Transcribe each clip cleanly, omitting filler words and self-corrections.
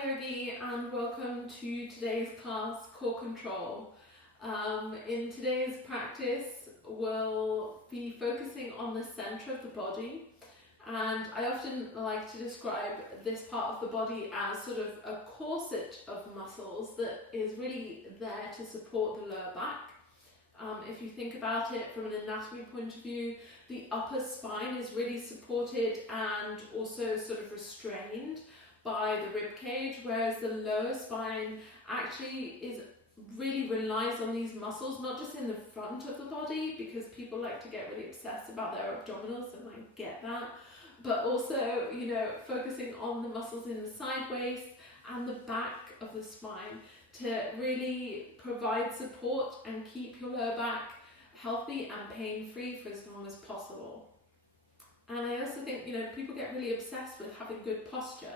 Hi Yogi, and welcome to today's class, Core Control. In today's practice, we'll be focusing on the center of the body, and I often like to describe this part of the body as sort of a corset of muscles that is really there to support the lower back. If you think about it from an anatomy point of view, the upper spine is really supported and also sort of restrained by the rib cage, whereas the lower spine actually really relies on these muscles, not just in the front of the body, because people like to get really obsessed about their abdominals, and I get that, but also, focusing on the muscles in the side waist and the back of the spine to really provide support and keep your lower back healthy and pain-free for as long as possible. And I also think, people get really obsessed with having good posture.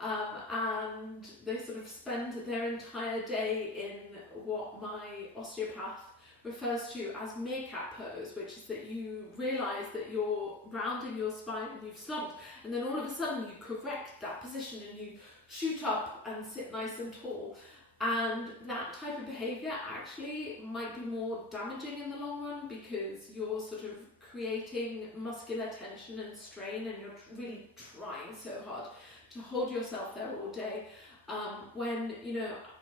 And they sort of spend their entire day in what my osteopath refers to as meerkat pose, which is that you realise that you're rounding your spine and you've slumped, and then all of a sudden you correct that position and you shoot up and sit nice and tall. And that type of behaviour actually might be more damaging in the long run, because you're sort of creating muscular tension and strain, and you're really trying so hard to hold yourself there all day, when,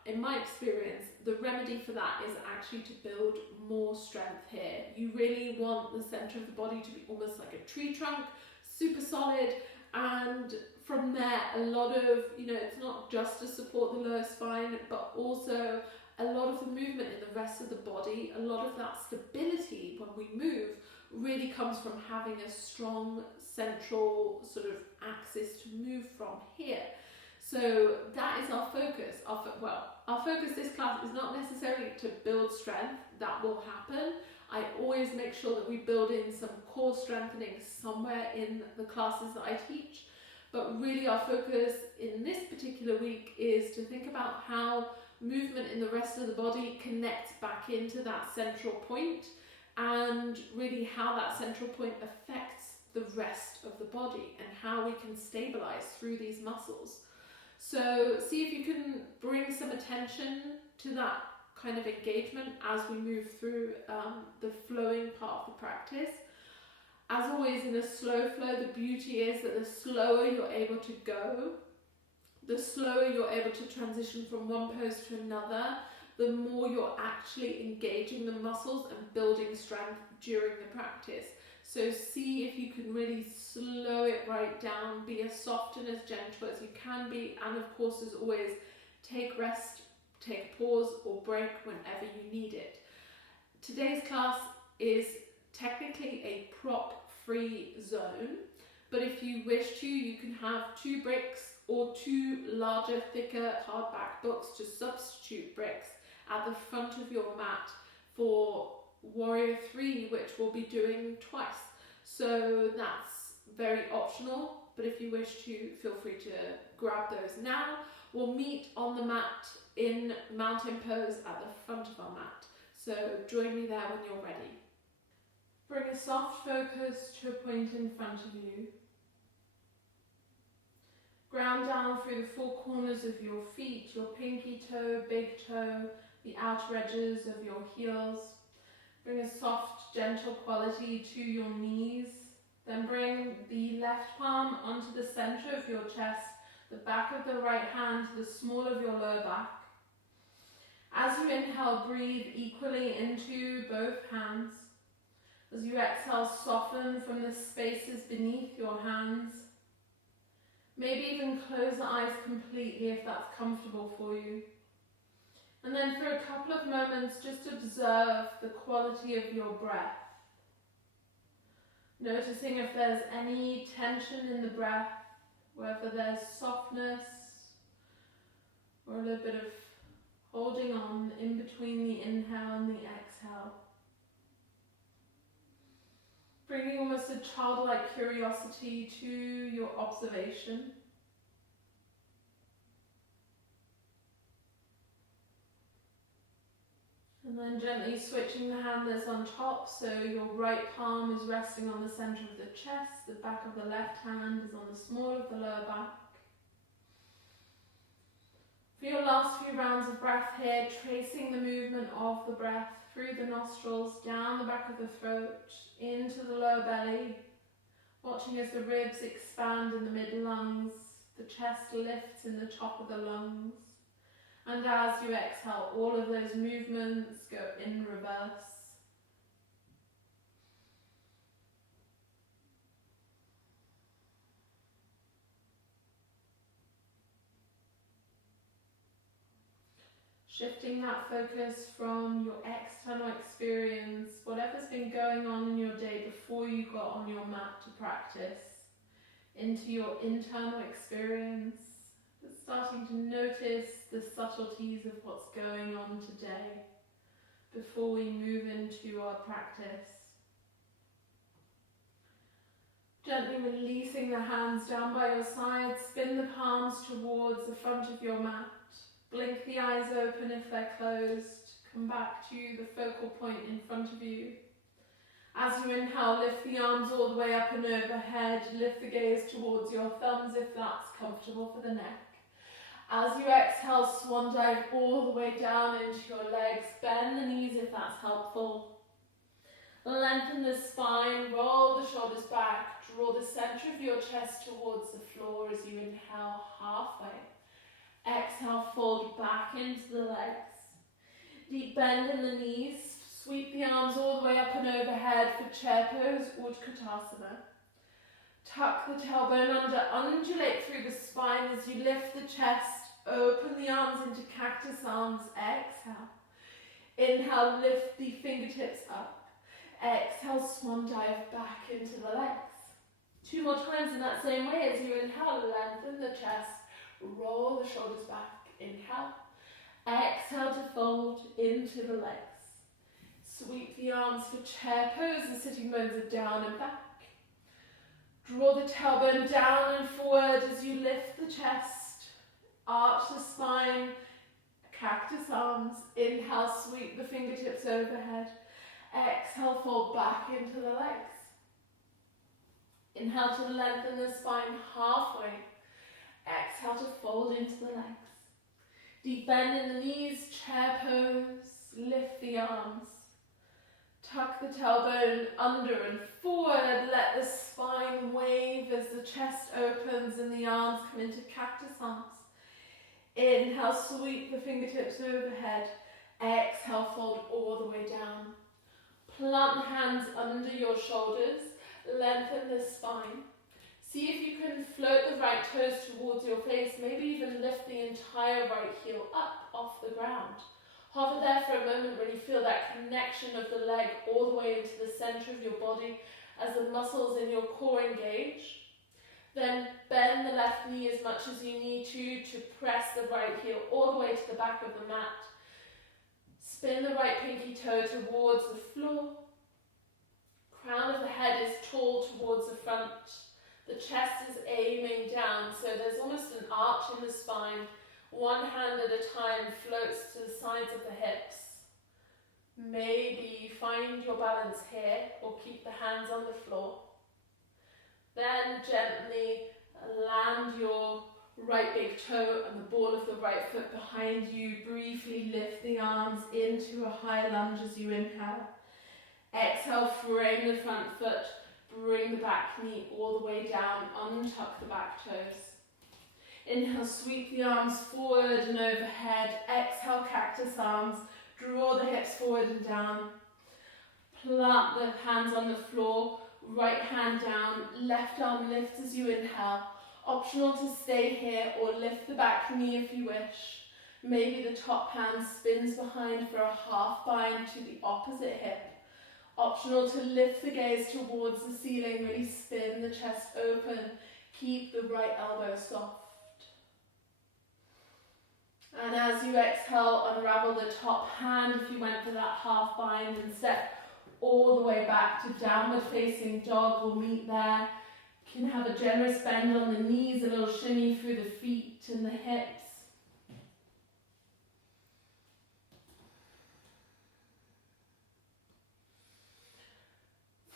in my experience, the remedy for that is actually to build more strength here. You really want the centre of the body to be almost like a tree trunk, super solid, and from there a lot of, it's not just to support the lower spine, but also a lot of the movement in the rest of the body, a lot of that stability when we move really comes from having a strong central sort of axis to move from here. So that is our focus. Our focus this class is not necessarily to build strength. That will happen. I always make sure that we build in some core strengthening somewhere in the classes that I teach. But really our focus in this particular week is to think about how movement in the rest of the body connects back into that central point, and really how that central point affects the rest of the body and how we can stabilize through these muscles. So see if you can bring some attention to that kind of engagement as we move through the flowing part of the practice. As always, in a slow flow, the beauty is that the slower you're able to go, the slower you're able to transition from one pose to another, the more you're actually engaging the muscles and building strength during the practice. So see if you can really slow it right down, be as soft and as gentle as you can be, and of course, as always, take rest, take a pause or break whenever you need it. Today's class is technically a prop-free zone, but if you wish to, you can have 2 bricks or 2 larger, thicker hardback books to substitute bricks at the front of your mat for Warrior 3, which we'll be doing twice. So that's very optional, but if you wish to, feel free to grab those now. We'll meet on the mat in mountain pose at the front of our mat. So join me there when you're ready. Bring a soft focus to a point in front of you. Ground down through the 4 corners of your feet, your pinky toe, big toe, the outer edges of your heels. Bring a soft, gentle quality to your knees. Then bring the left palm onto the center of your chest, the back of the right hand to the small of your lower back. As you inhale, breathe equally into both hands. As you exhale, soften from the spaces beneath your hands. Maybe even close the eyes completely if that's comfortable for you. And then for a couple of moments, just observe the quality of your breath. Noticing if there's any tension in the breath, whether there's softness or a little bit of holding on in between the inhale and the exhale. Bringing almost a childlike curiosity to your observation. And then gently switching the hand that's on top, so your right palm is resting on the center of the chest, the back of the left hand is on the small of the lower back. few rounds of breath here, tracing the movement of the breath through the nostrils, down the back of the throat, into the lower belly, watching as the ribs expand in the mid-lungs, the chest lifts in the top of the lungs, and as you exhale, all of those movements go in reverse. Shifting that focus from your external experience, whatever's been going on in your day before you got on your mat to practice, into your internal experience, but starting to notice the subtleties of what's going on today before we move into our practice. Gently releasing the hands down by your side, spin the palms towards the front of your mat. Blink the eyes open if they're closed. Come back to the focal point in front of you. As you inhale, lift the arms all the way up and overhead. Lift the gaze towards your thumbs if that's comfortable for the neck. As you exhale, swan dive all the way down into your legs. Bend the knees if that's helpful. Lengthen the spine, roll the shoulders back. Draw the center of your chest towards the floor as you inhale halfway. Exhale, fold back into the legs. Deep bend in the knees. Sweep the arms all the way up and overhead for chair pose, Utkatasana. Tuck the tailbone under, undulate through the spine as you lift the chest. Open the arms into cactus arms. Exhale. Inhale, lift the fingertips up. Exhale, swan dive back into the legs. 2 more times in that same way. As you inhale, lengthen the chest. Roll the shoulders back. Inhale. Exhale to fold into the legs. Sweep the arms for chair pose. The sitting bones are down and back. Draw the tailbone down and forward as you lift the chest. Arch the spine. Cactus arms. Inhale, sweep the fingertips overhead. Exhale, fold back into the legs. Inhale to lengthen the spine halfway. Exhale to fold into the legs. Deep bend in the knees, chair pose, lift the arms. Tuck the tailbone under and forward, let the spine wave as the chest opens and the arms come into cactus arms. Inhale, sweep the fingertips overhead. Exhale, fold all the way down. Plant hands under your shoulders, lengthen the spine. See if you can float the right toes towards your face, maybe even lift the entire right heel up off the ground. Hover there for a moment when you feel that connection of the leg all the way into the center of your body as the muscles in your core engage. Then bend the left knee as much as you need to press the right heel all the way to the back of the mat. Spin the right pinky toe towards the floor. Crown of the head is tall towards the front. The chest is aiming down, so there's almost an arch in the spine. One hand at a time floats to the sides of the hips. Maybe find your balance here or keep the hands on the floor. Then gently land your right big toe and the ball of the right foot behind you. Briefly lift the arms into a high lunge as you inhale. Exhale, frame the front foot. Bring the back knee all the way down, untuck the back toes. Inhale, sweep the arms forward and overhead. Exhale, cactus arms. Draw the hips forward and down. Plant the hands on the floor. Right hand down. Left arm lifts as you inhale. Optional to stay here or lift the back knee if you wish. Maybe the top hand spins behind for a half bind to the opposite hip. Optional to lift the gaze towards the ceiling, really spin the chest open, keep the right elbow soft. And as you exhale, unravel the top hand if you went for that half bind and step all the way back to downward facing dog. We'll meet there. You can have a generous bend on the knees, a little shimmy through the feet and the hips.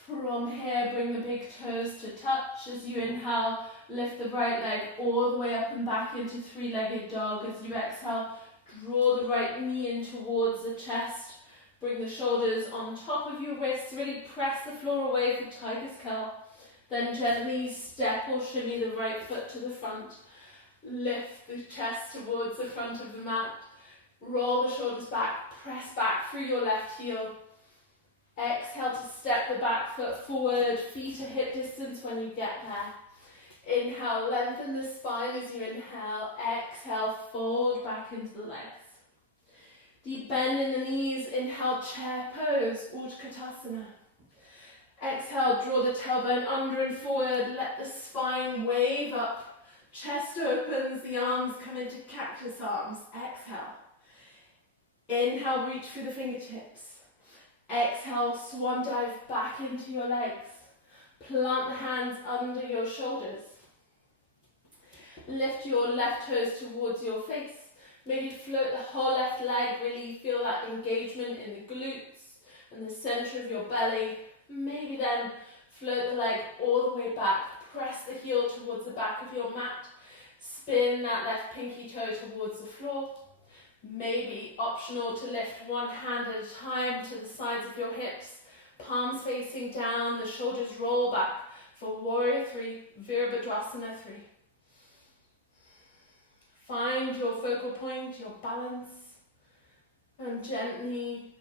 From here, bring the big toes to touch. As you inhale, lift the right leg all the way up and back into three-legged dog. As you exhale, Draw the right knee in towards the chest. Bring the shoulders on top of your wrists. Really press the floor away for tiger's curl. Then gently step or shimmy the right foot to the front. Lift the chest towards the front of the mat. Roll the shoulders back. Press back through your left heel. Exhale to step the back foot forward. Feet at hip distance when you get there. Inhale, lengthen the spine as you inhale. Exhale, fold back into the legs. Deep bend in the knees. Inhale, chair pose, Utkatasana. Exhale, draw the tailbone under and forward. Let the spine wave up. Chest opens, the arms come into cactus arms. Exhale. Inhale, reach through the fingertips. Exhale, swan dive back into your legs. Plant the hands under your shoulders. Lift your left toes towards your face. Maybe float the whole left leg, really feel that engagement in the glutes and the center of your belly. Maybe then float the leg all the way back. Press the heel towards the back of your mat. Spin that left pinky toe towards the floor. Maybe optional to lift one hand at a time to the sides of your hips. Palms facing down, the shoulders roll back for Warrior 3, Virabhadrasana 3. Find your focal point, your balance, and gently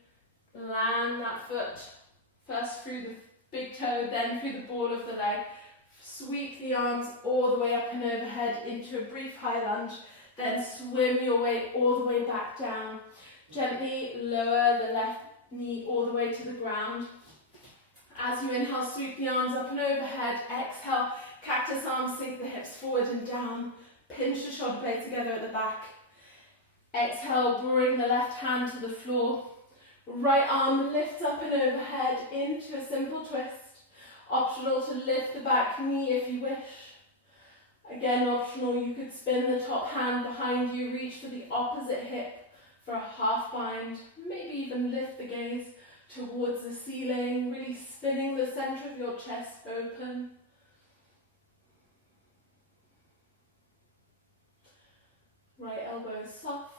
land that foot first through the big toe, then through the ball of the leg. Sweep the arms all the way up and overhead into a brief high lunge, then swim your way all the way back down. Gently lower the left knee all the way to the ground. As you inhale, sweep the arms up and overhead. Exhale, cactus arms, sink the hips forward and down. Pinch the shoulder blades together at the back. Exhale, bring the left hand to the floor. Right arm lifts up and overhead into a simple twist. Optional to lift the back knee if you wish. Again, optional, you could spin the top hand behind you, reach for the opposite hip for a half bind. Maybe even lift the gaze towards the ceiling, really spinning the center of your chest open. Right elbow is soft.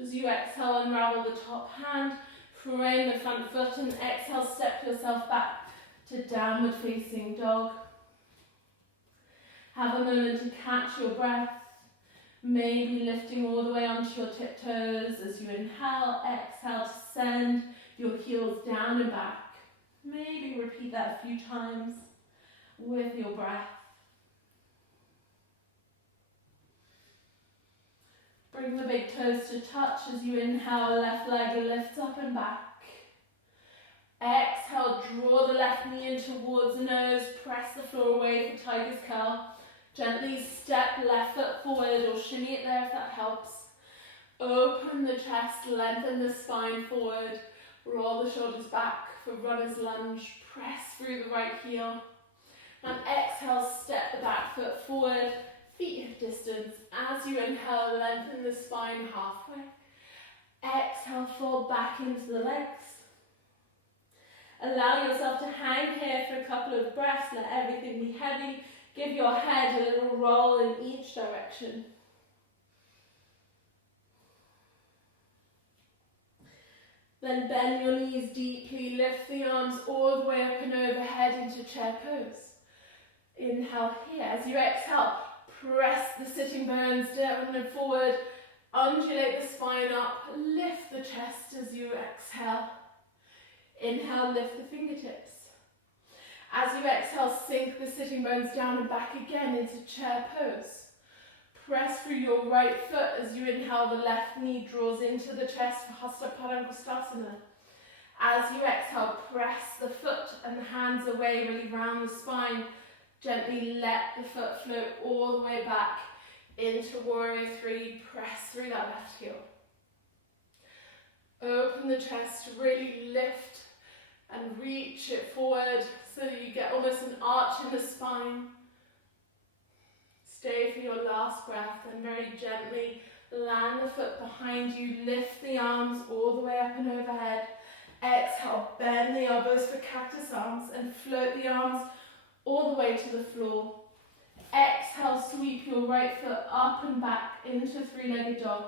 As you exhale, unravel the top hand, frame the front foot, and exhale, step yourself back to downward facing dog. Have a moment to catch your breath, maybe lifting all the way onto your tiptoes as you inhale. Exhale to send your heels down and back. Maybe repeat that a few times with your breath. Bring the big toes to touch as you inhale, left leg lifts up and back. Exhale, draw the left knee in towards the nose, press the floor away for tiger's curl. Gently step left foot forward or shimmy it there if that helps. Open the chest, lengthen the spine forward, roll the shoulders back for runner's lunge, press through the right heel. And exhale, step the back foot forward, feet hip distance. As you inhale, lengthen the spine halfway. Exhale, fold back into the legs. Allow yourself to hang here for a couple of breaths, let everything be heavy. Give your head a little roll in each direction. Then bend your knees deeply, lift the arms all the way up and overhead into chair pose. Inhale here. As you exhale, press the sitting bones down and forward, undulate the spine up, lift the chest as you exhale. Inhale, lift the fingertips. As you exhale, sink the sitting bones down and back again into chair pose. Press through your right foot as you inhale, the left knee draws into the chest for Hasta Padangusthasana. As you exhale, press the foot and the hands away, really round the spine. Gently let the foot float all the way back into Warrior 3. Press through that left heel. Open the chest, really lift and reach it forward so that you get almost an arch in the spine. Stay for your last breath and very gently land the foot behind you. Lift the arms all the way up and overhead. Exhale, bend the elbows for cactus arms and float the arms all the way to the floor. Exhale, sweep your right foot up and back into three-legged dog.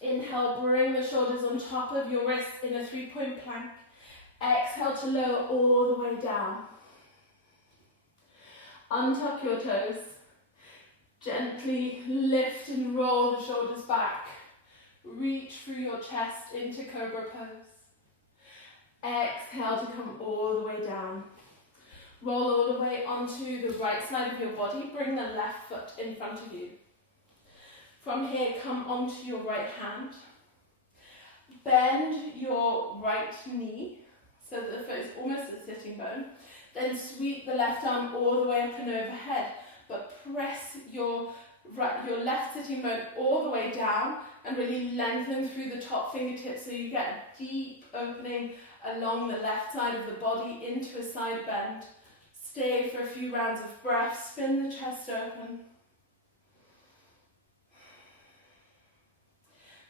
Inhale, bring the shoulders on top of your wrists in a 3-point plank. Exhale to lower all the way down. Untuck your toes. Gently lift and roll the shoulders back. Reach through your chest into Cobra Pose. Exhale to come all the way down. Roll all the way onto the right side of your body. Bring the left foot in front of you. From here, come onto your right hand. Bend your right knee so that the foot is almost at the sitting bone. Then sweep the left arm all the way up and overhead, but press your left sitting bone all the way down and really lengthen through the top fingertips so you get a deep opening along the left side of the body into a side bend. Stay for a few rounds of breath, spin the chest open.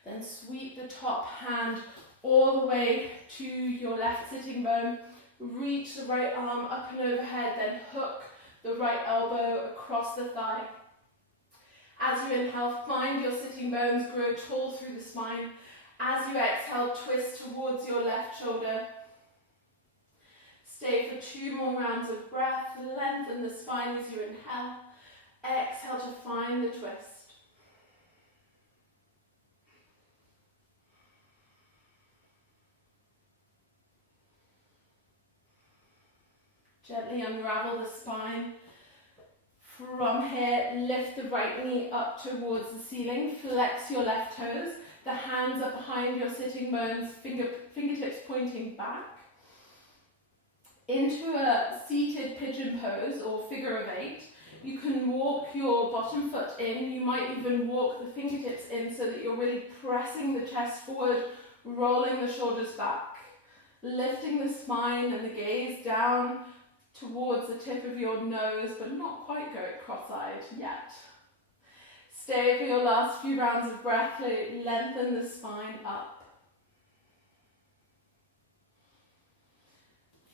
Then sweep the top hand all the way to your left sitting bone. Reach the right arm up and overhead, then hook the right elbow across the thigh. As you inhale, find your sitting bones grow tall through the spine. As you exhale, twist towards your left shoulder. Stay for 2 more rounds of breath. Lengthen the spine as you inhale. Exhale to find the twist. Gently unravel the spine. From here, lift the right knee up towards the ceiling. Flex your left toes. The hands are behind your sitting bones, fingertips pointing back. Into a seated pigeon pose or figure of 8. You can walk your bottom foot in. You might even walk the fingertips in so that you're really pressing the chest forward, rolling the shoulders back. Lifting the spine and the gaze down towards the tip of your nose, but not quite go cross-eyed yet. Stay for your last few rounds of breath. Lengthen the spine up.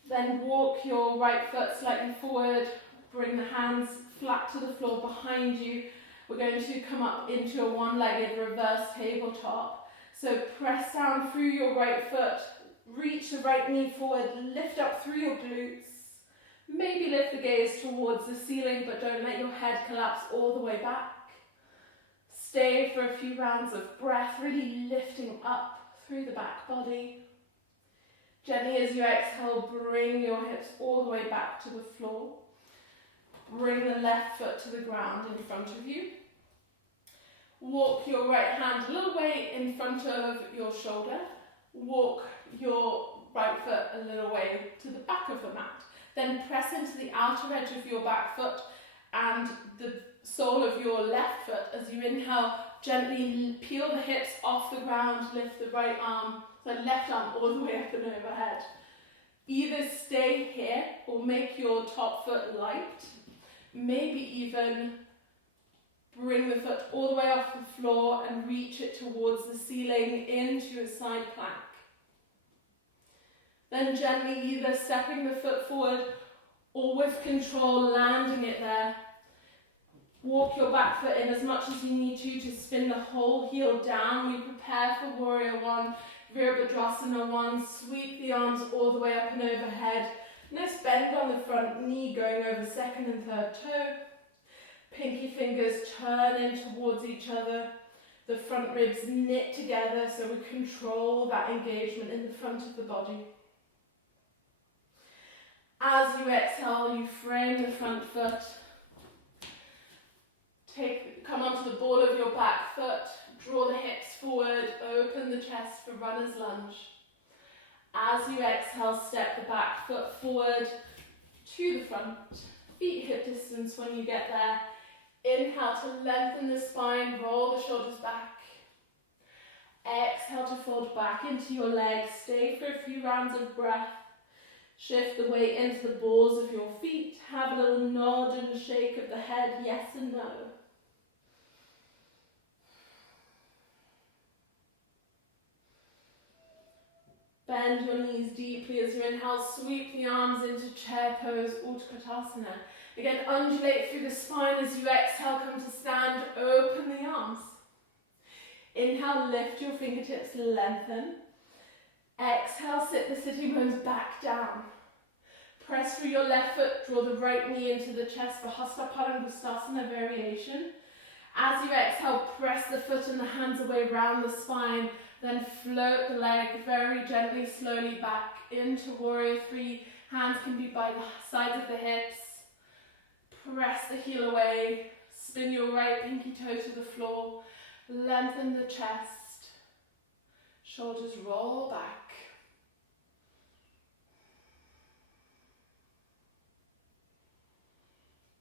Then walk your right foot slightly forward. Bring the hands flat to the floor behind you. We're going to come up into a one-legged reverse tabletop. So press down through your right foot. Reach the right knee forward. Lift up through your glutes. Maybe lift the gaze towards the ceiling, but don't let your head collapse all the way back. Stay for a few rounds of breath, really lifting up through the back body. Gently as you exhale, bring your hips all the way back to the floor. Bring the left foot to the ground in front of you. Walk your right hand a little way in front of your shoulder. Walk your right foot a little way to the back of the mat. Then press into the outer edge of your back foot and the sole of your left foot. As you inhale, gently peel the hips off the ground, lift the right arm, so left arm all the way up and overhead. Either stay here or make your top foot light. Maybe even bring the foot all the way off the floor and reach it towards the ceiling into a side plank. Then gently either stepping the foot forward or with control landing it there. Walk your back foot in as much as you need to spin the whole heel down. We prepare for Warrior 1, Virabhadrasana 1. Sweep the arms all the way up and overhead. Nice bend on the front knee going over second and third toe. Pinky fingers turn in towards each other. The front ribs knit together so we control that engagement in the front of the body. As you exhale, you frame the front foot. Come onto the ball of your back foot. Draw the hips forward. Open the chest for runner's lunge. As you exhale, step the back foot forward to the front. Feet hip distance when you get there. Inhale to lengthen the spine. Roll the shoulders back. Exhale to fold back into your legs. Stay for a few rounds of breath. Shift the weight into the balls of your feet. Have a little nod and a shake of the head, yes and no. Bend your knees deeply as you inhale. Sweep the arms into chair pose, Utkatasana. Again, undulate through the spine as you exhale. Come to stand. Open the arms. Inhale, lift your fingertips, lengthen. Exhale, sit the sitting bones back down. Press through your left foot, draw the right knee into the chest for Hasta Padangusthasana variation. As you exhale, press the foot and the hands away round the spine, then float the leg very gently, slowly back into Warrior 3. Hands can be by the sides of the hips. Press the heel away, spin your right pinky toe to the floor, lengthen the chest, shoulders roll back.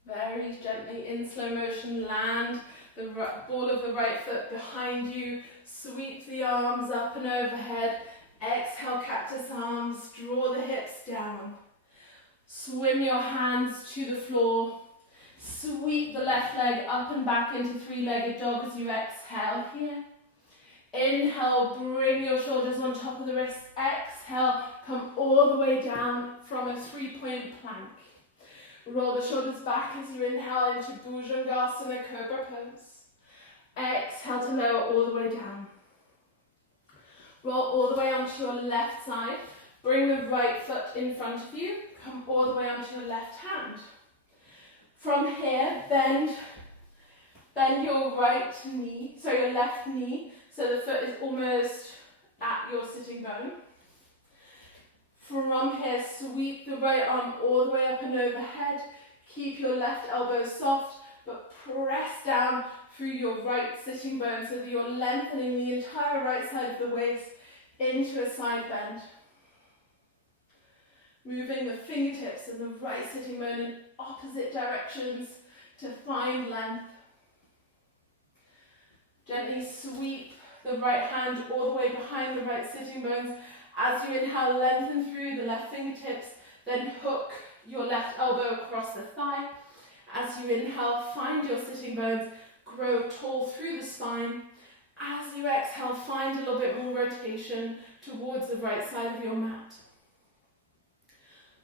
Very gently, in slow motion, land the ball of the right foot behind you, sweep the arms up and overhead, exhale, cactus arms, draw the hips down. Swim your hands to the floor, sweep the left leg up and back into three-legged dog as you exhale here. Inhale, bring your shoulders on top of the wrists. Exhale, come all the way down from a three-point plank. Roll the shoulders back as you inhale into Bhujangasana, Cobra Pose. Exhale to lower all the way down. Roll all the way onto your left side. Bring the right foot in front of you. Come all the way onto your left hand. From here, bend your your left knee, so the foot is almost at your sitting bone. From here, sweep the right arm all the way up and overhead. Keep your left elbow soft, but press down through your right sitting bone so that you're lengthening the entire right side of the waist into a side bend. Moving the fingertips and the right sitting bone in opposite directions to find length. Gently sweep the right hand all the way behind the right sitting bones. As you inhale, lengthen through the left fingertips, then hook your left elbow across the thigh. As you inhale, find your sitting bones, grow tall through the spine. As you exhale, find a little bit more rotation towards the right side of your mat.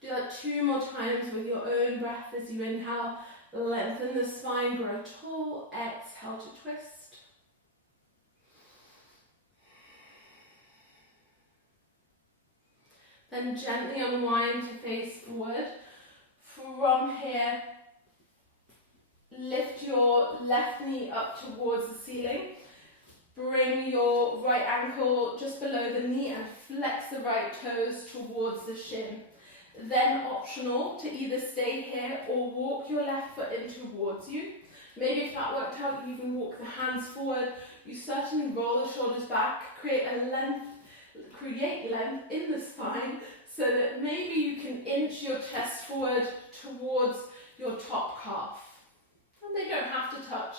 Do that 2 more times with your own breath as you inhale, lengthen the spine, grow tall, exhale to twist. Then gently unwind to face forward. From here, lift your left knee up towards the ceiling. Bring your right ankle just below the knee and flex the right toes towards the shin. Then optional to either stay here or walk your left foot in towards you. Maybe if that worked out, you can walk the hands forward. You certainly roll the shoulders back, create length in the spine so that maybe you can inch your chest forward towards your top calf. And they don't have to touch.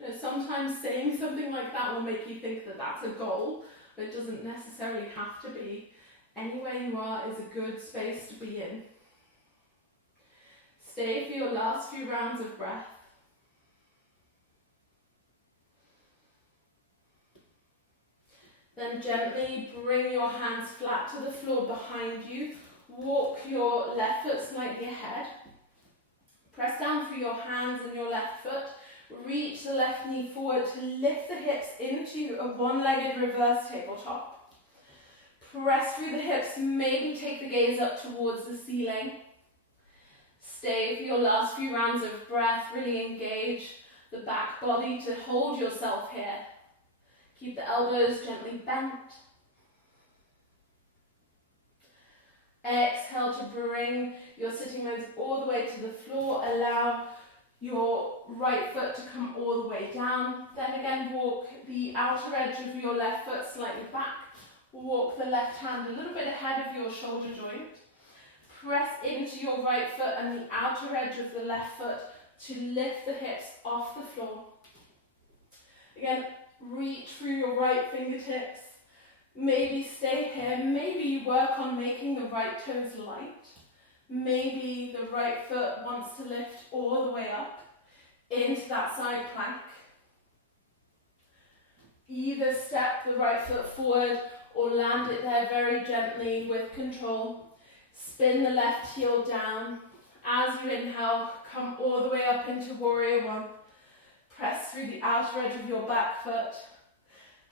You know, sometimes saying something like that will make you think that that's a goal, but it doesn't necessarily have to be. Anywhere you are is a good space to be in. Stay for your last few rounds of breath. Then gently bring your hands flat to the floor behind you. Walk your left foot slightly ahead. Press down through your hands and your left foot. Reach the left knee forward to lift the hips into a one-legged reverse tabletop. Press through the hips, maybe take the gaze up towards the ceiling. Stay for your last few rounds of breath. Really engage the back body to hold yourself here. Keep the elbows gently bent. Exhale to bring your sitting bones all the way to the floor. Allow your right foot to come all the way down. Then again, walk the outer edge of your left foot slightly back. Walk the left hand a little bit ahead of your shoulder joint. Press into your right foot and the outer edge of the left foot to lift the hips off the floor. Again, reach through your right fingertips. Maybe stay here. Maybe you work on making the right toes light. Maybe the right foot wants to lift all the way up into that side plank. Either step the right foot forward or land it there very gently with control. Spin the left heel down. As you inhale, come all the way up into Warrior One. Press through the outer edge of your back foot.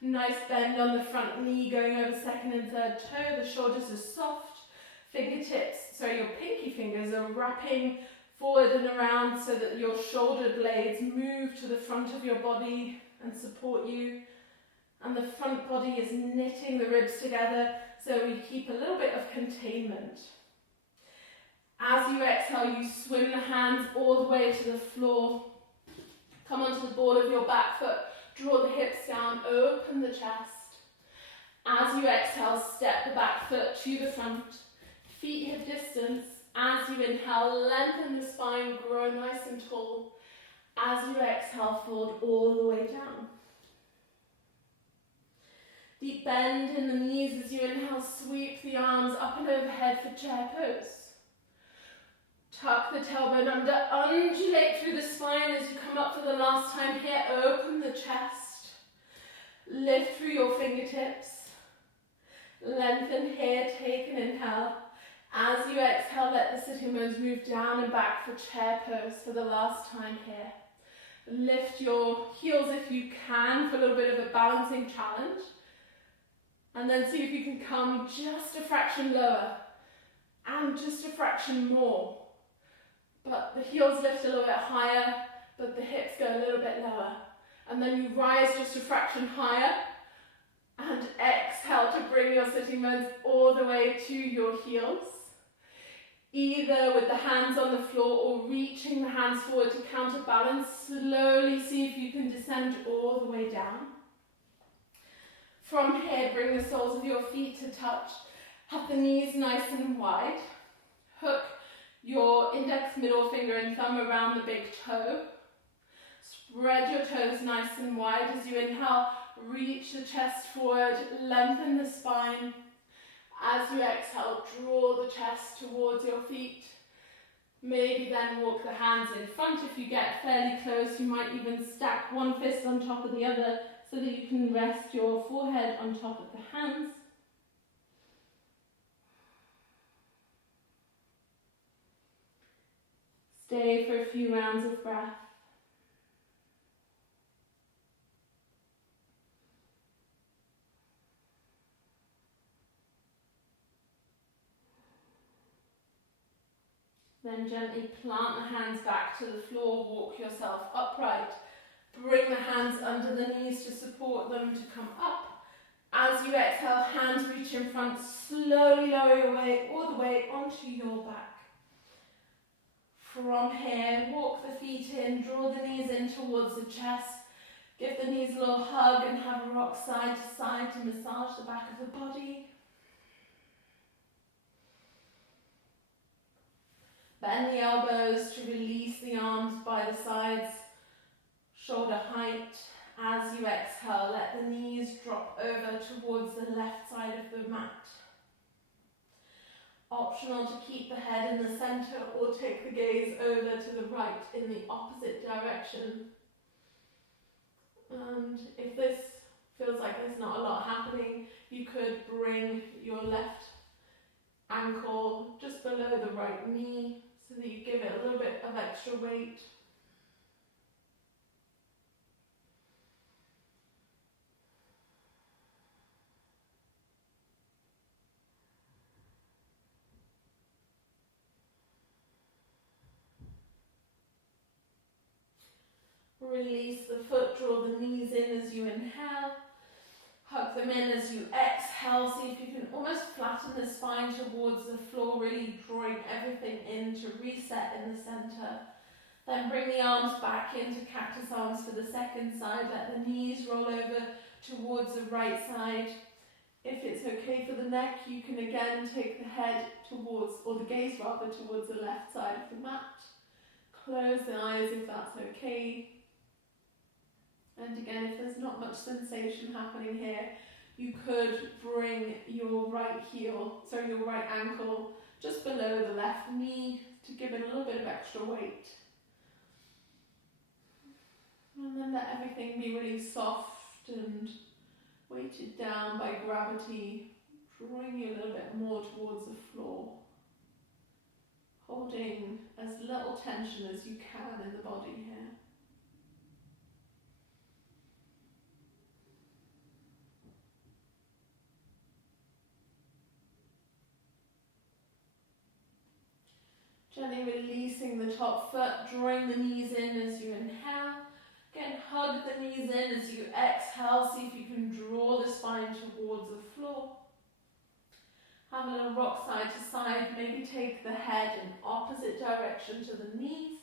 Nice bend on the front knee going over second and third toe. The shoulders are soft. Your pinky fingers are wrapping forward and around so that your shoulder blades move to the front of your body and support you. And the front body is knitting the ribs together so we keep a little bit of containment. As you exhale, you swim the hands all the way to the floor. Come onto the ball of your back foot. Draw the hips down, open the chest. As you exhale, step the back foot to the front. Feet hip distance. As you inhale, lengthen the spine, grow nice and tall. As you exhale, fold all the way down. Deep bend in the knees as you inhale, sweep the arms up and overhead for chair pose. Tuck the tailbone under, undulate through the spine as you come up for the last time here. Open the chest, lift through your fingertips, lengthen here, take an inhale. As you exhale, let the sitting bones move down and back for chair pose for the last time here. Lift your heels if you can for a little bit of a balancing challenge. And then see if you can come just a fraction lower and just a fraction more. But the heels lift a little bit higher, but the hips go a little bit lower. And then you rise just a fraction higher and exhale to bring your sitting bones all the way to your heels. Either with the hands on the floor or reaching the hands forward to counterbalance. Slowly see if you can descend all the way down. From here, bring the soles of your feet to touch. Have the knees nice and wide. Hook your index, middle finger and thumb around the big toe. Spread your toes nice and wide as you inhale. Reach the chest forward, lengthen the spine. As you exhale, draw the chest towards your feet. Maybe then walk the hands in front. If you get fairly close, you might even stack one fist on top of the other so that you can rest your forehead on top of the hands. Stay for a few rounds of breath. Then gently plant the hands back to the floor, walk yourself upright. Bring the hands under the knees to support them to come up. As you exhale, hands reach in front, slowly lower your weight all the way onto your back. From here, walk the feet in, draw the knees in towards the chest. Give the knees a little hug and have a rock side to side to massage the back of the body. Bend the elbows to release the arms by the sides, shoulder height. As you exhale, let the knees drop over towards the left side of the mat. Optional to keep the head in the center or take the gaze over to the right in the opposite direction. And if this feels like there's not a lot happening, you could bring your left ankle just below the right knee so that you give it a little bit of extra weight. Release the foot, draw the knees in as you inhale. Hug them in as you exhale. See if you can almost flatten the spine towards the floor, really drawing everything in to reset in the center. Then bring the arms back into cactus arms for the second side. Let the knees roll over towards the right side. If it's okay for the neck, you can again take the head towards, or the gaze rather, towards the left side of the mat. Close the eyes if that's okay. And again, if there's not much sensation happening here, you could bring your right ankle just below the left knee to give it a little bit of extra weight. And then let everything be really soft and weighted down by gravity, drawing you a little bit more towards the floor. Holding as little tension as you can in the body here. Gently releasing the top foot, drawing the knees in as you inhale. Again, hug the knees in as you exhale. See if you can draw the spine towards the floor. Have a little rock side to side. Maybe take the head in opposite direction to the knees,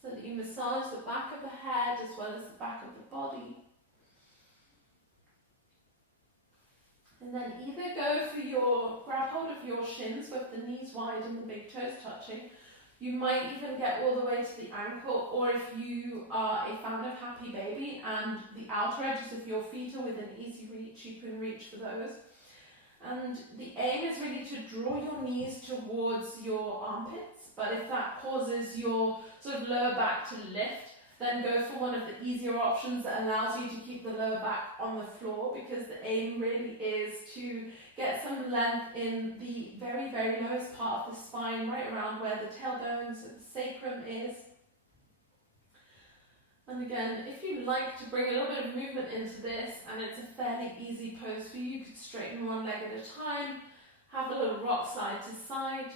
so that you massage the back of the head as well as the back of the body. And then either grab hold of your shins with the knees wide and the big toes touching. You might even get all the way to the ankle, or if you are a fan of Happy Baby and the outer edges of your feet are within easy reach, you can reach for those. And the aim is really to draw your knees towards your armpits, but if that causes your sort of lower back to lift, then go for one of the easier options that allows you to keep the lower back on the floor, because the aim really is to get some length in the very, very lowest part of the spine, right around where the tailbone, so the sacrum is. And again, if you like to bring a little bit of movement into this, and it's a fairly easy pose for you, you could straighten one leg at a time, have a little rock side to side,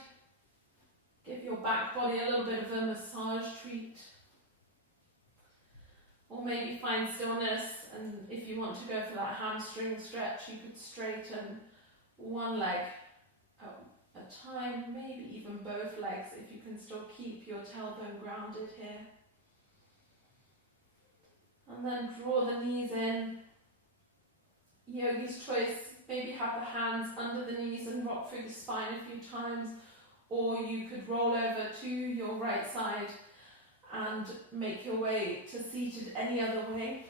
give your back body a little bit of a massage treat. Or maybe find stillness, and if you want to go for that hamstring stretch, you could straighten one leg at a time, maybe even both legs if you can still keep your tailbone grounded here. And then draw the knees in. Yogi's choice, maybe have the hands under the knees and rock through the spine a few times, or you could roll over to your right side and make your way to seated any other way.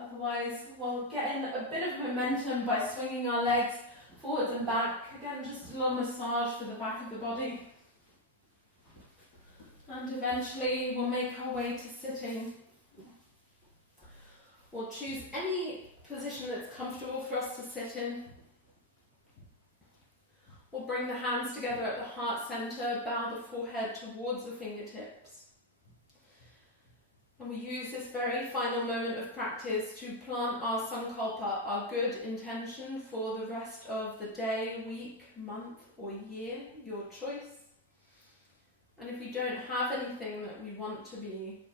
Otherwise, we'll get in a bit of momentum by swinging our legs forwards and back. Again, just a little massage for the back of the body. And eventually we'll make our way to sitting. We'll choose any position that's comfortable for us to sit in. We'll bring the hands together at the heart center, bow the forehead towards the fingertips. And we use this very final moment of practice to plant our sankalpa, our good intention for the rest of the day, week, month or year, your choice. And if we don't have anything that we want to be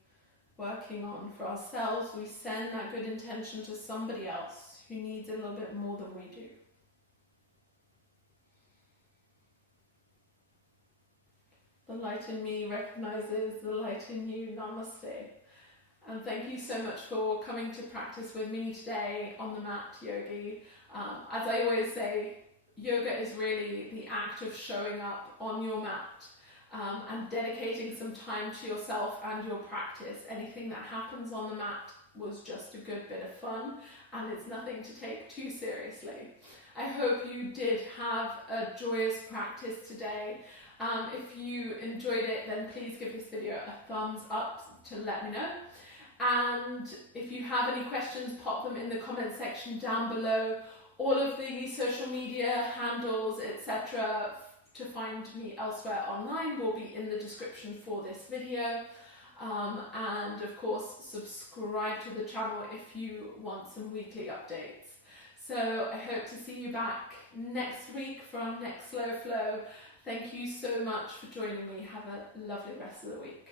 working on for ourselves, we send that good intention to somebody else who needs a little bit more than we do. The light in me recognizes the light in you. Namaste. And thank you so much for coming to practice with me today on the mat, yogi. As I always say, yoga is really the act of showing up on your mat and dedicating some time to yourself and your practice. Anything that happens on the mat was just a good bit of fun, and it's nothing to take too seriously. I hope you did have a joyous practice today. If you enjoyed it, then please give this video a thumbs up to let me know. And if you have any questions, pop them in the comment section down below. All of the social media handles, etc., to find me elsewhere online will be in the description for this video. And of course, subscribe to the channel if you want some weekly updates. So I hope to see you back next week for our next Slow Flow. Thank you so much for joining me. Have a lovely rest of the week.